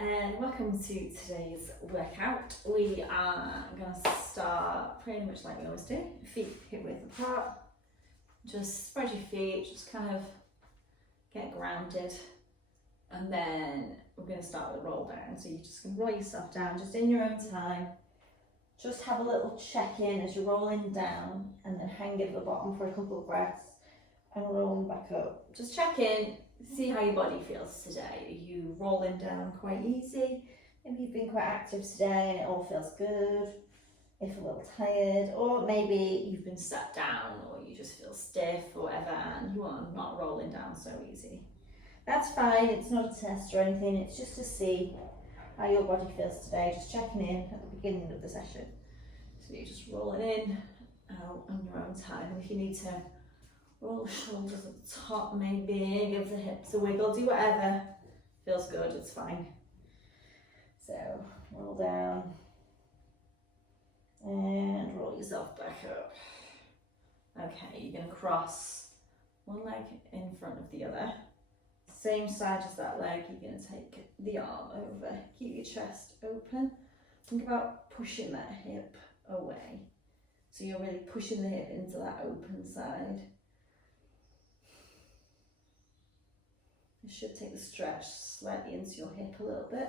and welcome to today's workout. We are going to start pretty much like we always do, feet hip width apart. Just spread your feet, just kind of get grounded, and then we're going to start with a roll down. So you're just going to roll yourself down just in your own time. Just have a little check-in as you're rolling down, and then hang it at the bottom for a couple of breaths and rolling back up. Just check in, see how your body feels today. Are you rolling down quite easy? Maybe you've been quite active today and it all feels good. If a little tired, or maybe you've been sat down or you just feel stiff or whatever and you are not rolling down so easy. That's fine, it's not a test or anything, it's just to see how your body feels today, just checking in at the beginning of the session. So you're just rolling in, out on your own time. If you need to roll the shoulders at the top, maybe give the hips a wiggle, do whatever feels good, it's fine. So roll down and roll yourself back up. Okay, you're going to cross one leg in front of the other. Same side as that leg, you're going to take the arm over, keep your chest open. Think about pushing that hip away. So you're really pushing the hip into that open side. You should take the stretch slightly into your hip a little bit,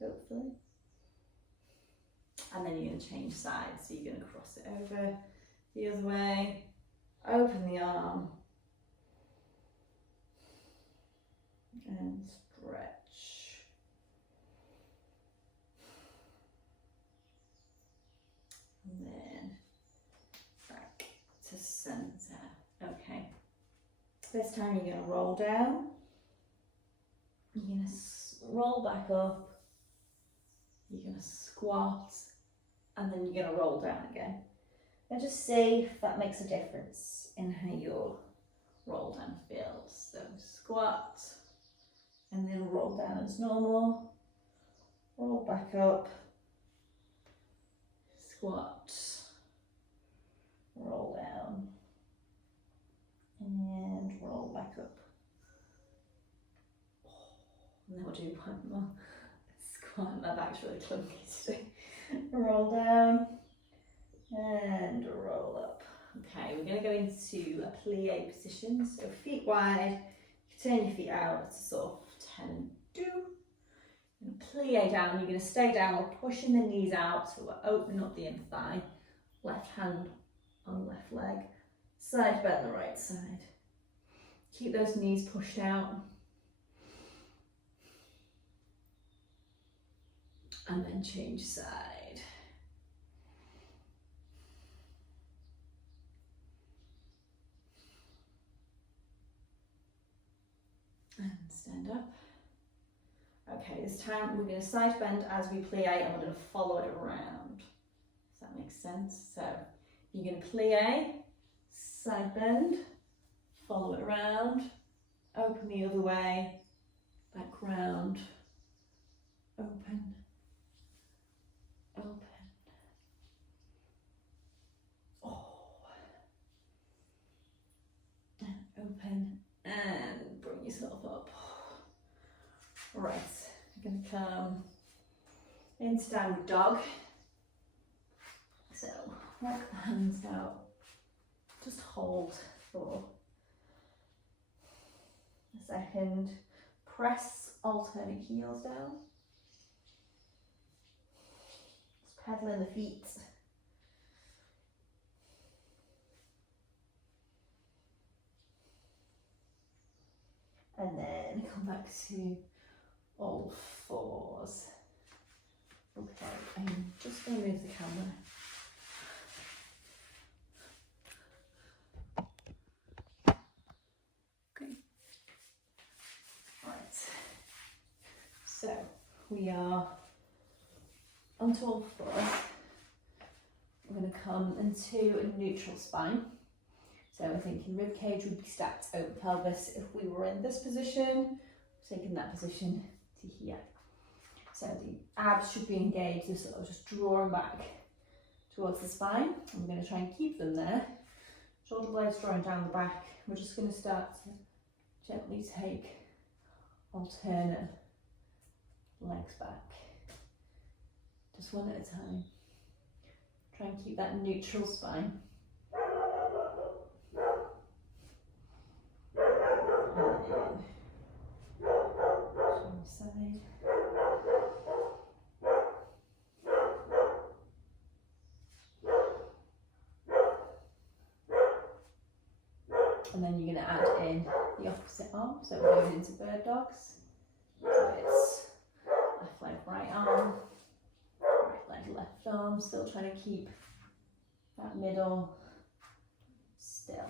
hopefully. And then you're going to change sides, so you're going to cross it over the other way, open the arm, and stretch. And then back to center. Okay. This time you're going to roll down. You're going to roll back up. You're going to squat. And then you're going to roll down again. And just see if that makes a difference in how your roll down feels. So squat. And then roll down as normal. Roll back up. Squat. Roll down. And roll back up. And then we'll do one more squat. My back's really clunky today. Roll down and roll up. Okay, we're going to go into a plie position. So feet wide, you can turn your feet out to sort of 10 and do. You're going to plie down, you're going to stay down, we're pushing the knees out, so we're opening up the inner thigh. Left hand on left leg, side bend the right side. Keep those knees pushed out. And then change side. And stand up. Okay, this time we're going to side bend as we plie and we're going to follow it around. Does that make sense? So you're going to plie, side bend, follow it around, open the other way, back round, open. Open. Oh. And open and bring yourself up. Right, you're going to come into downward dog. So walk the hands out. Just hold for a second. Press alternate heels down. Pedaling the feet. And then come back to all fours. Okay, I'm just going to move the camera. Okay. Right. So we are onto all fours. We're going to come into a neutral spine. So we're thinking rib cage would be stacked over pelvis. If we were in this position, taking that position to here. So the abs should be engaged, they're sort of just drawing back towards the spine. And we're going to try and keep them there. Shoulder blades drawing down the back. We're just going to start to gently take alternate legs back. Just one at a time. Try and keep that neutral spine. Side. And then you're going to add in the opposite arm, so we're going into bird dogs. So it's left leg, right arm, right leg, left arm, still trying to keep that middle still.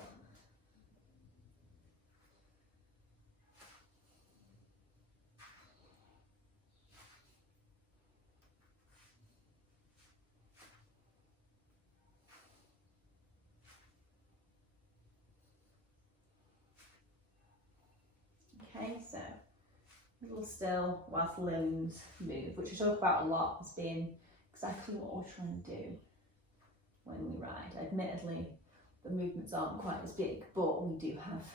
Okay, so a little still whilst limbs move, which we talk about a lot as being exactly what we're trying to do when we ride. Admittedly, the movements aren't quite as big, but we do have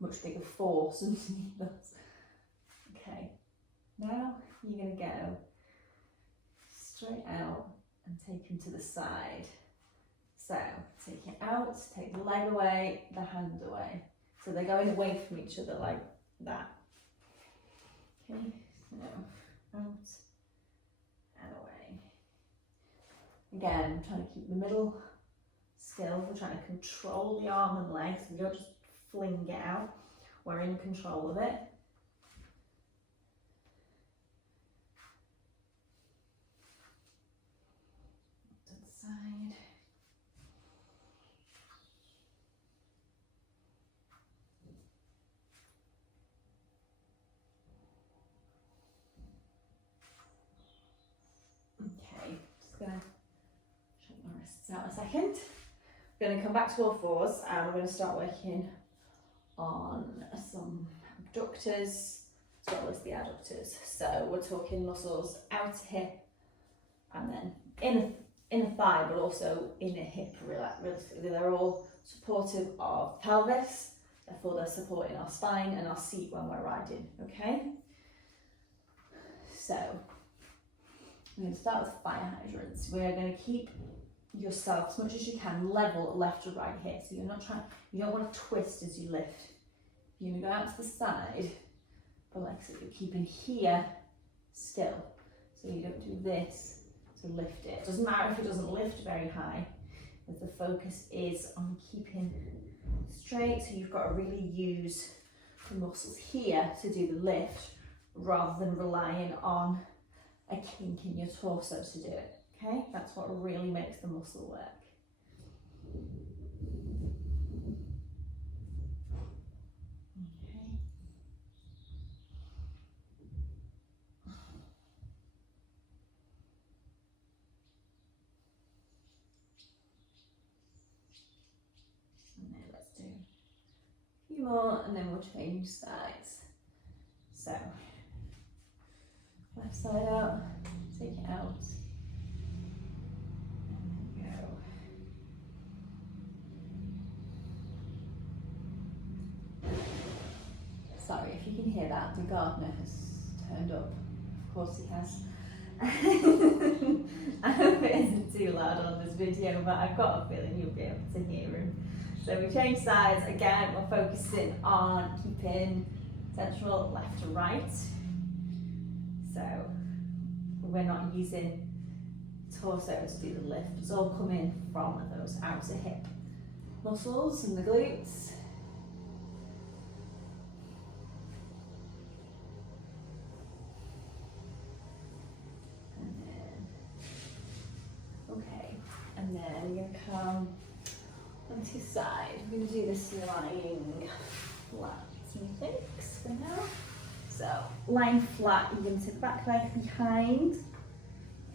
much bigger force underneath us. Okay, now you're going to go straight out and take them to the side. So take it out, take the leg away, the hand away. So they're going away from each other like that. Okay, so out and away. Again, trying to keep the middle still. We're trying to control the arm and legs. We don't just fling it out. We're in control of it. To the side. Going to shake my wrists out a second. We're going to come back to all fours and we're going to start working on some abductors as well as the adductors. So we're talking muscles outer hip and then inner thigh, but also inner hip. Realistically, they're all supportive of pelvis, therefore they're supporting our spine and our seat when we're riding. Okay, so we're going to start with fire hydrants. We're going to keep yourself as much as you can level left to right here. So you're not trying, you don't want to twist as you lift. You're going to go out to the side, but like so you're keeping here still. So you don't do this to lift it. It doesn't matter if it doesn't lift very high, but the focus is on keeping straight. So you've got to really use the muscles here to do the lift rather than relying on a kink in your torso to do it. Okay, that's what really makes the muscle work. Okay. And then let's do a few more and then we'll change sides. So left side out, take it out, and then go. Sorry if you can hear that, the gardener has turned up. Of course he has. I hope it isn't too loud on this video, but I've got a feeling you'll be able to hear him. So we change sides, again we're focusing on keeping central left to right. So we're not using torso to do the lift. It's all coming from those outer hip muscles and the glutes. And then, okay, and then you're going to come onto your side. We're going to do this lying flat, methinks, for now. So, lying flat, you're going to take the back leg behind,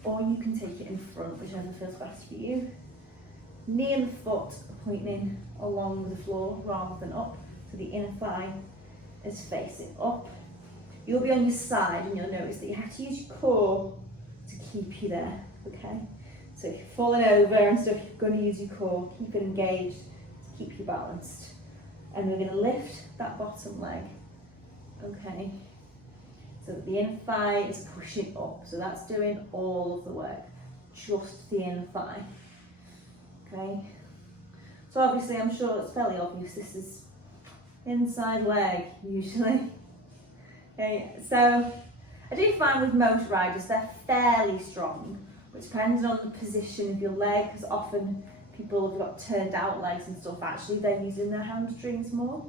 or you can take it in front, whichever feels best for you. Knee and the foot are pointing along the floor rather than up, so the inner thigh is facing up. You'll be on your side and you'll notice that you have to use your core to keep you there, okay? So if you're falling over and stuff, you're going to use your core, keep it engaged to keep you balanced. And we're going to lift that bottom leg, okay? so that the inner thigh is pushing up. So that's doing all of the work, just the inner thigh. Okay. So obviously, I'm sure it's fairly obvious, this is inside leg usually. Okay, so I do find with motor riders they're fairly strong, but depending on the position of your leg, because often people have got turned out legs and stuff, actually they're using their hamstrings more.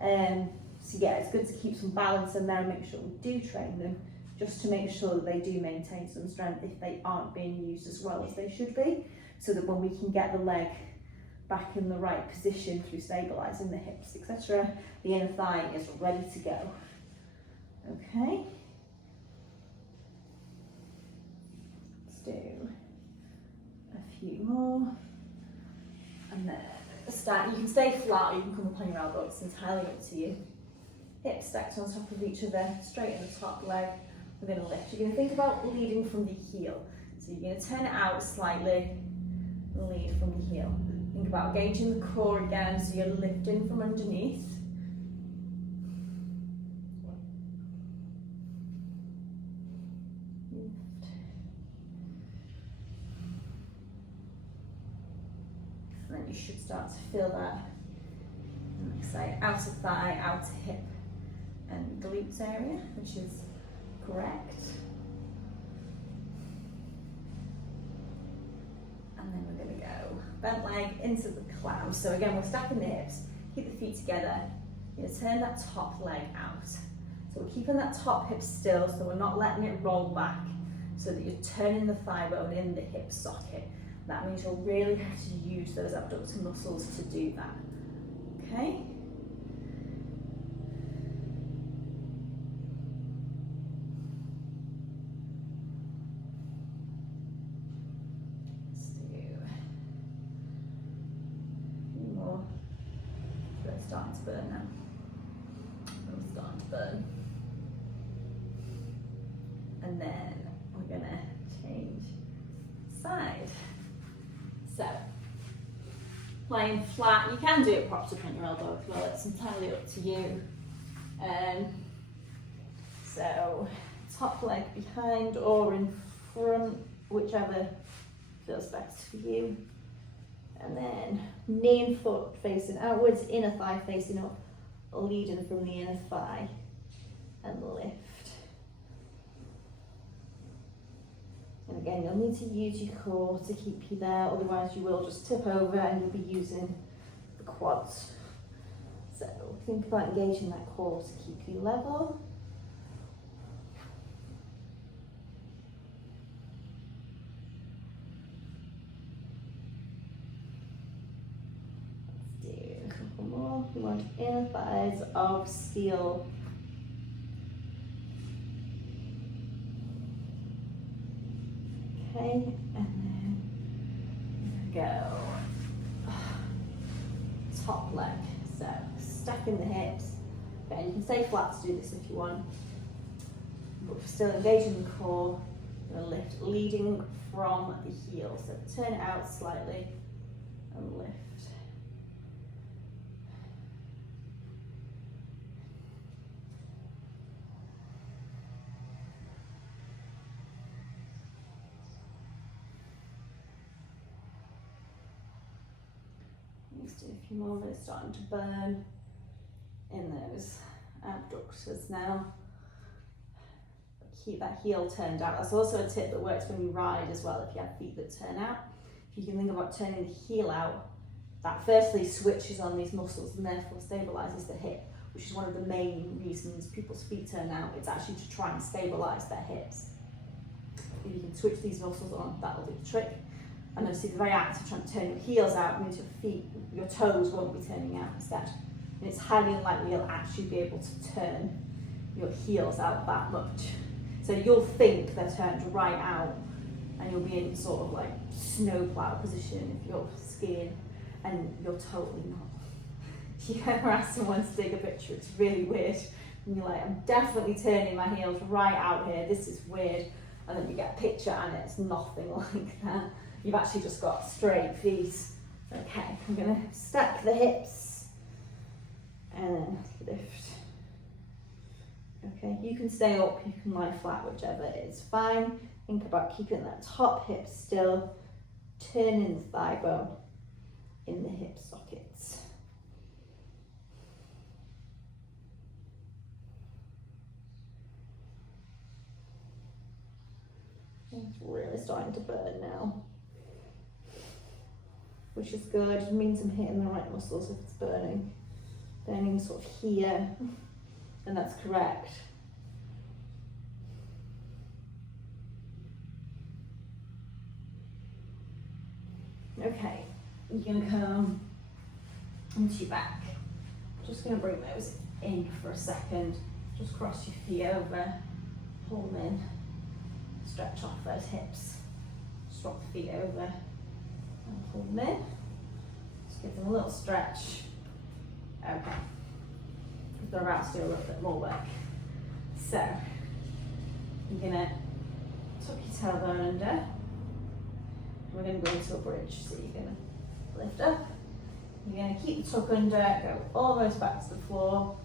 So yeah, it's good to keep some balance in there and make sure we do train them, just to make sure that they do maintain some strength if they aren't being used as well as they should be, so that when we can get the leg back in the right position through stabilising the hips, etc., the inner thigh is ready to go. Okay. Let's do a few more. And then start. You can stay flat or you can come up on your elbow, it's entirely up to you. Hips stacked on top of each other, straighten the top leg. We're going to lift. You're going to think about leading from the heel. So you're going to turn it out slightly and lead from the heel. Think about engaging the core again, so you're lifting from underneath. And then you should start to feel that, like I say, outer thigh, outer hip and glutes area, which is correct. And then we're going to go bent leg into the clown. So again, we're stacking the hips, keep the feet together. You're going to turn that top leg out. So we're keeping that top hip still, so we're not letting it roll back, so that you're turning the thigh bone in the hip socket. That means you'll really have to use those abductor muscles to do that. Okay? Let's do a few more. So it's starting to burn now. It's starting to burn. And then we're gonna change side. So, lying flat, you can do it propped up on your elbow as well, it's entirely up to you. So, top leg behind or in front, whichever feels best for you. And then knee and foot facing outwards, inner thigh facing up, leading from the inner thigh, and lift. And again, you'll need to use your core to keep you there, otherwise you will just tip over and you'll be using the quads. So think about engaging that core to keep you level. Let's do a couple more. We want inner thighs of steel. Okay, and then go top leg. So stacking the hips. Okay, you can stay flat to do this if you want, but we're still engaging the core. We're going to lift, leading from the heel. So turn it out slightly and lift. Let's do a few more. They're starting to burn in those abductors now. Keep that heel turned out. That's also a tip that works when you ride as well, if you have feet that turn out. If you can think about turning the heel out, that firstly switches on these muscles and therefore stabilises the hip, which is one of the main reasons people's feet turn out. It's actually to try and stabilise their hips. If you can switch these muscles on, that'll do the trick. And obviously the very act of trying to turn your heels out means your feet, your toes won't be turning out instead. And it's highly unlikely you'll actually be able to turn your heels out that much. So you'll think they're turned right out and you'll be in sort of like snowplow position if you're skiing, and you're totally not. If you ever ask someone to take a picture, it's really weird. And you're like, I'm definitely turning my heels right out here, this is weird. And then you get a picture and it's nothing like that. You've actually just got straight feet. Okay, I'm going to stack the hips and then lift Okay, you can stay up, you can lie flat, whichever is fine. Think about keeping that top hip still, turning the thigh bone in the hip sockets. It's really starting to burn now, which is good. It means I'm hitting the right muscles if it's burning. Burning sort of here, and that's correct. Okay, you're going to come onto your back. Just going to bring those in for a second. Just cross your feet over, pull them in, stretch off those hips. Just rock the feet over and pull them in. Just give them a little stretch. Okay, they're about to do a little bit more work. So, you're going to tuck your tailbone under. We're going to go into a bridge, so you're going to lift up, you're going to keep the tuck under, go almost back to the floor,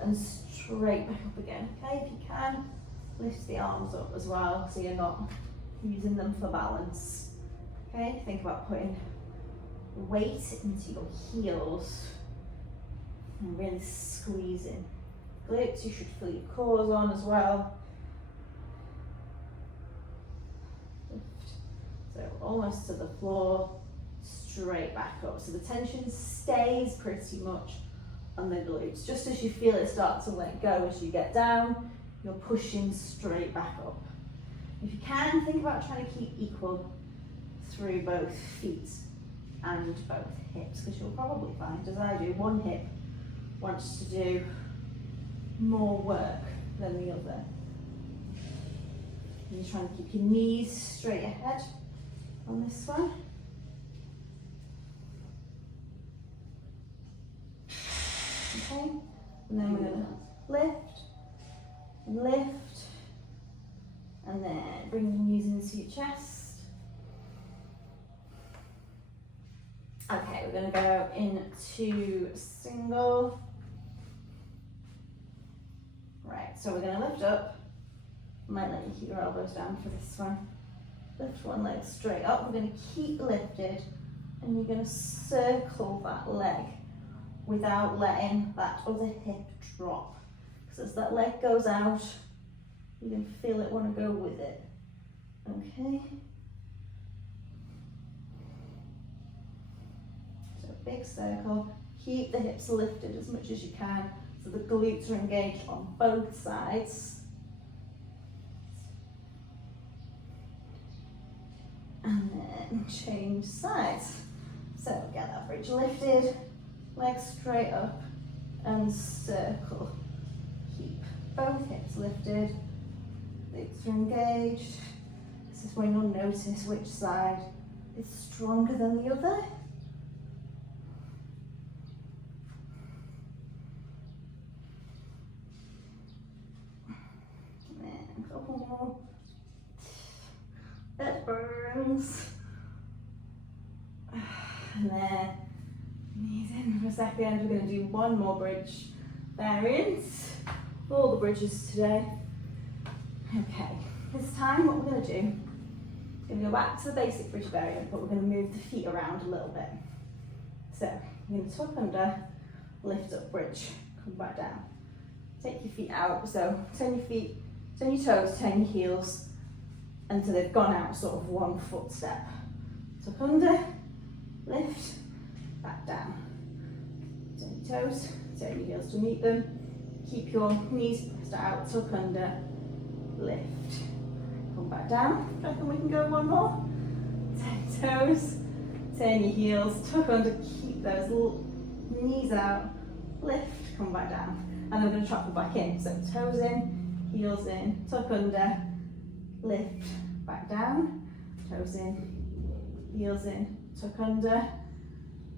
and straight back up again, okay? If you can, lift the arms up as well, so you're not using them for balance, okay? Think about putting weight into your heels, and really squeezing glutes. You should feel your cores on as well. So almost to the floor, straight back up. So the tension stays pretty much on the glutes. Just as you feel it start to let go as you get down, you're pushing straight back up. If you can, think about trying to keep equal through both feet and both hips, because you'll probably find, as I do, one hip wants to do more work than the other. And you're trying to keep your knees straight ahead on this one. Okay, and then we're going to lift, and then bring the knees into your chest. Okay, we're going to go into single. Right, so we're going to lift up. I might let you keep your elbows down for this one. Lift one leg straight up. We're going to keep lifted, and you're going to circle that leg without letting that other hip drop. Because as that leg goes out, you can feel it want to go with it. Okay? So big circle. Keep the hips lifted as much as you can, so the glutes are engaged on both sides. And then change sides. So get that bridge lifted, legs straight up, and circle. Keep both hips lifted, glutes are engaged. This is when you'll notice which side is stronger than the other. And a couple more. That burns. And then knees in for a second. We're going to do one more bridge variant. All the bridges today. Okay, this time what we're going to do is going to go back to the basic bridge variant, but we're going to move the feet around a little bit. So you're going to tuck under, lift up bridge, come back down. Take your feet out. So turn your feet, turn your toes, turn your heels, until they've gone out sort of 1 foot step. Tuck under, lift, back down. Turn your toes, turn your heels to meet them. Keep your knees pressed out, tuck under, lift. Come back down. Reckon we can go one more? Turn your toes, turn your heels, tuck under, keep those knees out, lift, come back down. And then we're going to travel back in. So toes in, heels in, tuck under, lift, back down, toes in, heels in, tuck under,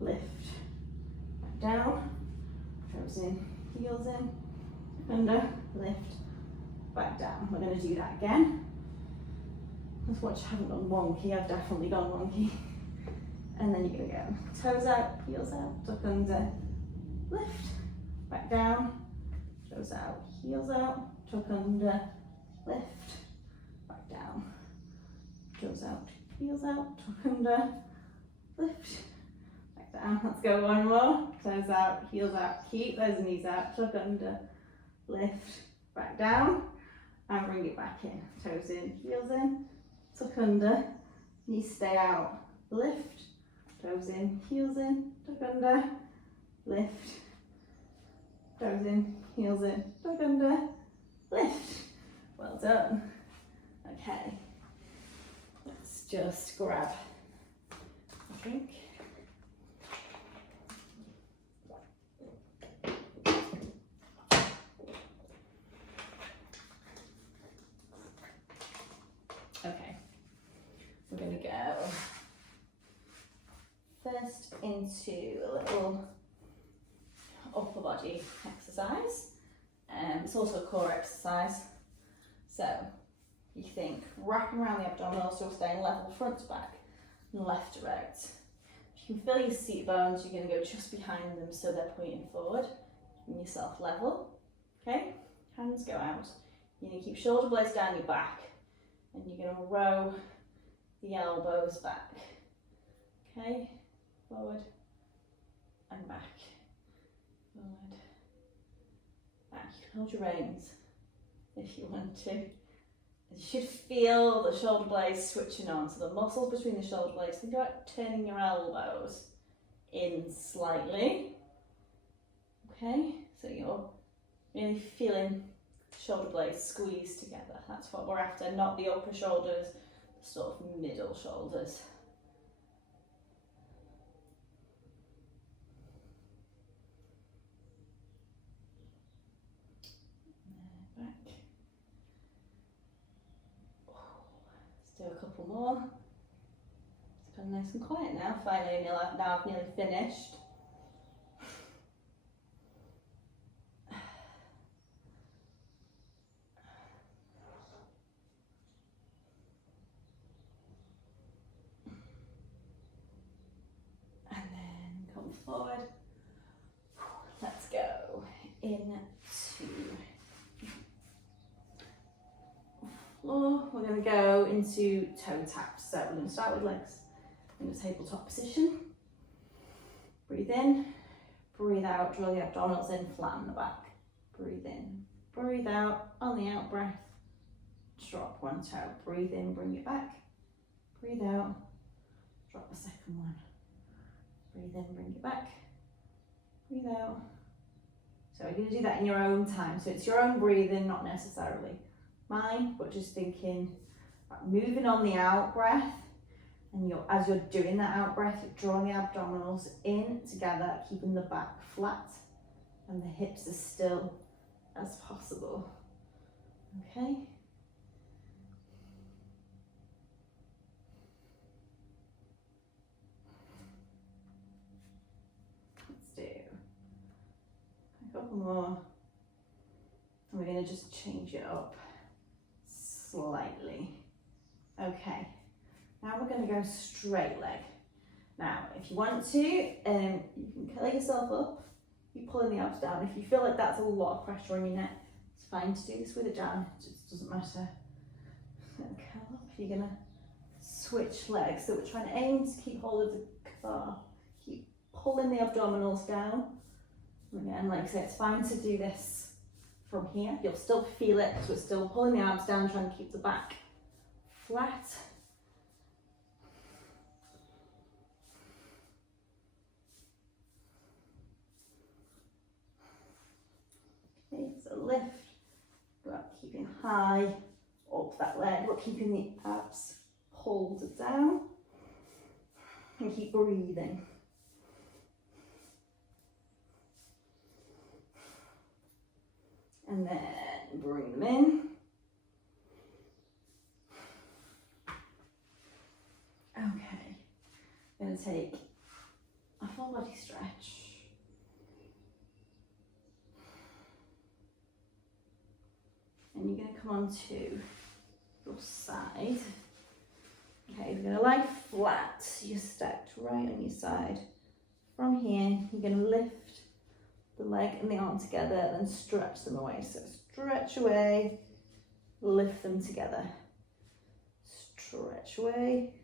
lift, back down, toes in, heels in, tuck under, lift, back down. We're going to do that again. Let's watch, I haven't gone wonky, I've definitely gone wonky. And then you're going to go toes out, heels out, tuck under, lift, back down, toes out, heels out, tuck under, lift, back down, toes out, heels out, tuck under, lift, back down. Let's go one more, toes out, heels out, keep those knees out, tuck under, lift, back down, and bring it back in. Toes in, heels in, tuck under, knees stay out, lift, toes in, heels in, tuck under, lift, toes in, heels in, tuck under, lift. Well done. Okay, let's just grab a drink. Okay, we're going to go first into a little upper body exercise. It's also a core exercise. So you think wrapping around the abdominals, so we're staying level front to back and left to right. If you can feel your seat bones, you're going to go just behind them so they're pointing forward. Keeping yourself level. Okay, hands go out. You're going to keep shoulder blades down your back. And you're going to row the elbows back. Okay, forward and back. Forward, back. You can hold your reins if you want to. You should feel the shoulder blades switching on. So the muscles between the shoulder blades, think about turning your elbows in slightly. Okay, so you're really feeling shoulder blades squeeze together. That's what we're after, not the upper shoulders, the sort of middle shoulders. Back. Let's do a couple more. It's gone nice and quiet now. Finally, now I've nearly finished. Forward. Let's go into floor. We're going to go into toe taps. So we're going to start with legs in a tabletop position. Breathe in, breathe out, draw the abdominals in, flatten the back. Breathe in, breathe out. On the out breath, drop one toe. Breathe in, bring it back. Breathe out, drop the second one. Breathe in, bring it back. Breathe out. So we're going to do that in your own time. So it's your own breathing, not necessarily mine, but just thinking about moving on the out breath. And as you're doing that out breath, you're drawing the abdominals in together, keeping the back flat and the hips as still as possible. Okay. A couple more, and we're going to just change it up slightly. Okay, now we're going to go straight leg. Now, if you want to, you can curl yourself up, you pulling the abs down. If you feel like that's a lot of pressure on your neck, it's fine to do this with it down, it just doesn't matter. Curl up. You're going to switch legs, so we're trying to aim to keep hold of the bar, keep pulling the abdominals down. Again, like I said, it's fine to do this from here. You'll still feel it because we're still pulling the arms down, trying to keep the back flat. Okay, so lift, but keeping high up that leg, but keeping the abs pulled down. And keep breathing. And then bring them in. Okay, I'm going to take a full body stretch. And you're going to come onto your side. Okay, you're going to lie flat, so you're stacked right on your side. From here, you're going to lift the leg and the arm together, then stretch them away. So stretch away, lift them together. Stretch away,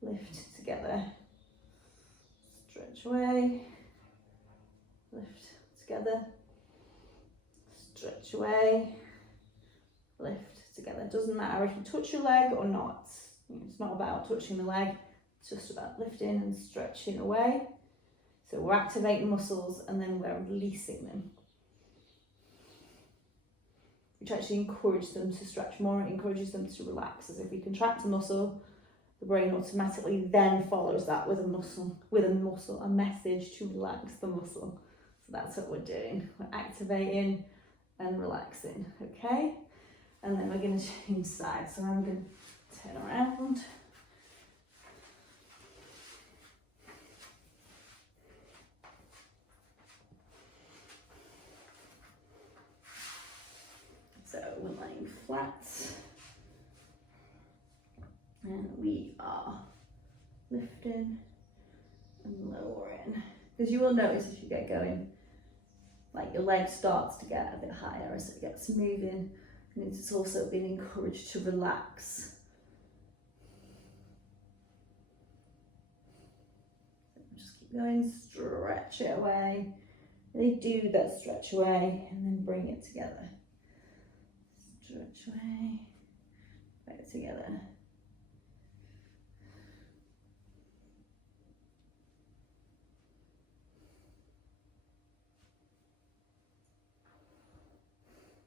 lift together. Stretch away, lift together. Stretch away, lift together. It doesn't matter if you touch your leg or not. It's not about touching the leg, it's just about lifting and stretching away. So we're activating muscles and then we're releasing them, which actually encourages them to stretch more. It encourages them to relax. As if we contract a muscle, the brain automatically then follows that with a message to relax the muscle. So that's what we're doing. We're activating and relaxing, okay? And then we're going to change sides. So I'm going to turn around. So we're laying flat. And we are lifting and lowering. Because you will notice as you get going, like your leg starts to get a bit higher as it gets moving, and it's also being encouraged to relax. Just keep going, stretch it away. Really do that stretch away and then bring it together. Stretch away, back together.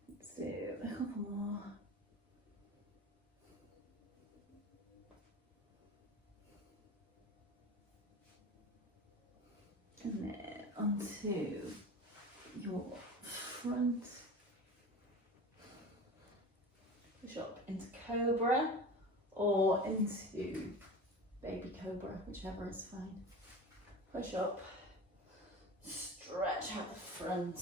Let's do a couple more. And then onto your front. Push up into Cobra or into Baby Cobra, whichever is fine. Push up, stretch out the front.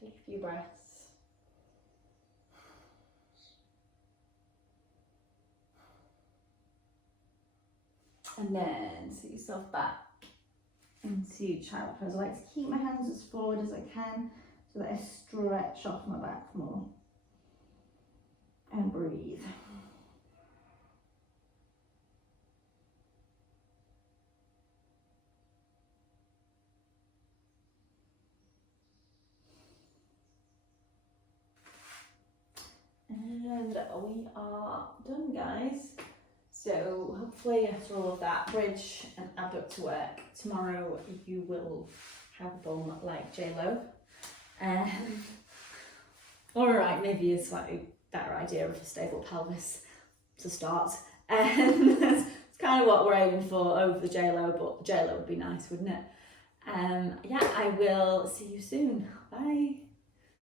Take a few breaths. And then sit yourself back into child pose. I like to keep my hands as forward as I can so that I stretch off my back more. And breathe. And we are done, guys. So hopefully after all of that bridge and abductor work, tomorrow you will have a bum like J-Lo. Alright, maybe a slightly better idea of a stable pelvis to start. That's kind of what we're aiming for over the J-Lo, but J-Lo would be nice, wouldn't it? Yeah, I will see you soon. Bye.